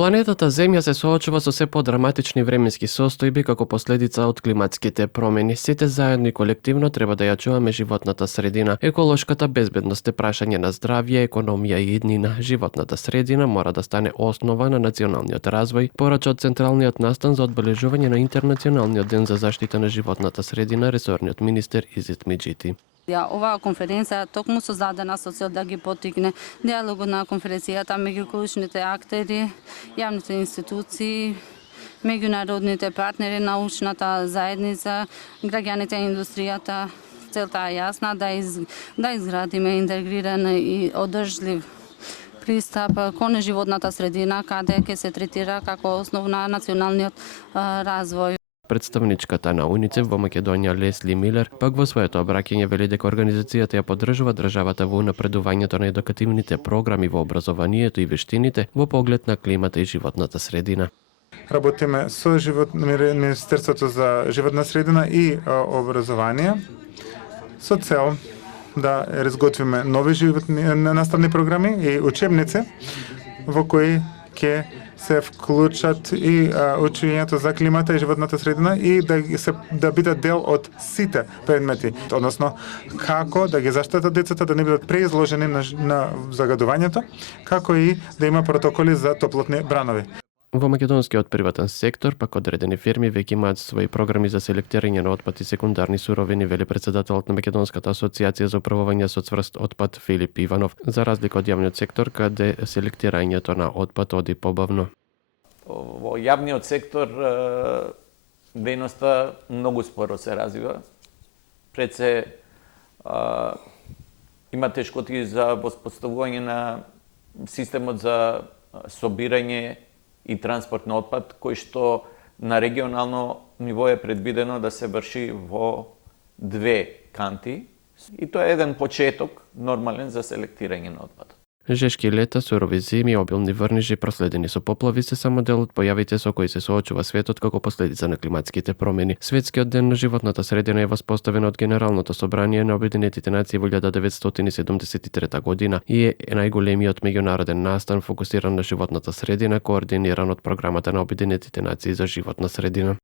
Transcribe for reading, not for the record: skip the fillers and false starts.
Планетата Земја се соочува со се подраматични временски состојби како последица од климатските промени. Сите заедно и колективно треба да ја чуваме животната средина. Еколошката безбедност е прашање на здравје, економија и иднина. Животната средина мора да стане основа на националниот развој, порача од Централниот настан за одбележување на Интернационалниот ден за заштита на животната средина, ресорниот министер Изет Миџити. Оваа конференција токму создадена со цел да ги поттикне диалогот на конференцијата меѓу клучните актери, јавните институции, меѓународните партнери, научната заедница, граѓаните и индустријата. Целта е јасна да изградиме интегриран и одржлив пристап кон животната средина, каде ќе се третира како основна националниот развој. Представничката на УНИЦЕФ во Македонија Лесли Милер пак во своето обраќање вели дека организацијата ја поддржува државата во унапредувањето на едукативните програми во образованието и вештините во поглед на климата и животната средина. Работиме со Министерството за животна средина и образование со цел да разготвиме нови наставни програми и учебници во кои ќе се вклучат и учењето за климата и животната средина и да бидат дел од сите предмети, односно како да ги заштитат децата да не бидат преизложени на загадувањето, како и да има протоколи за топлотни бранови. Во македонскиот приватен сектор, пак одредени фирми веќе имаат своји програми за селектирање на отпад и секундарни суровини, вели председателот на Македонската асоциација за управување со цврст отпад Филип Иванов, за разлика од јавниот сектор каде селектирањето на отпад оди побавно. Во јавниот сектор дејноста многу споро се развива. Пред се има тешкоти за воспоставување на системот за собирање и транспорт на отпад, кој што на регионално ниво е предвидено да се врши во 2 канти. И тоа е еден почеток нормален за селектирање на отпад. Жешки лета, сурови зими, обилни врнежи проследени со поплави се само дел од појавите со кои се соочува светот како последица на климатските промени. Светскиот ден на животната средина е воспоставен од Генералното собрание на Обединетите нации во 1973 година и е најголемиот меѓународен настан фокусиран на животната средина, координиран од програмата на Обединетите нации за животна средина.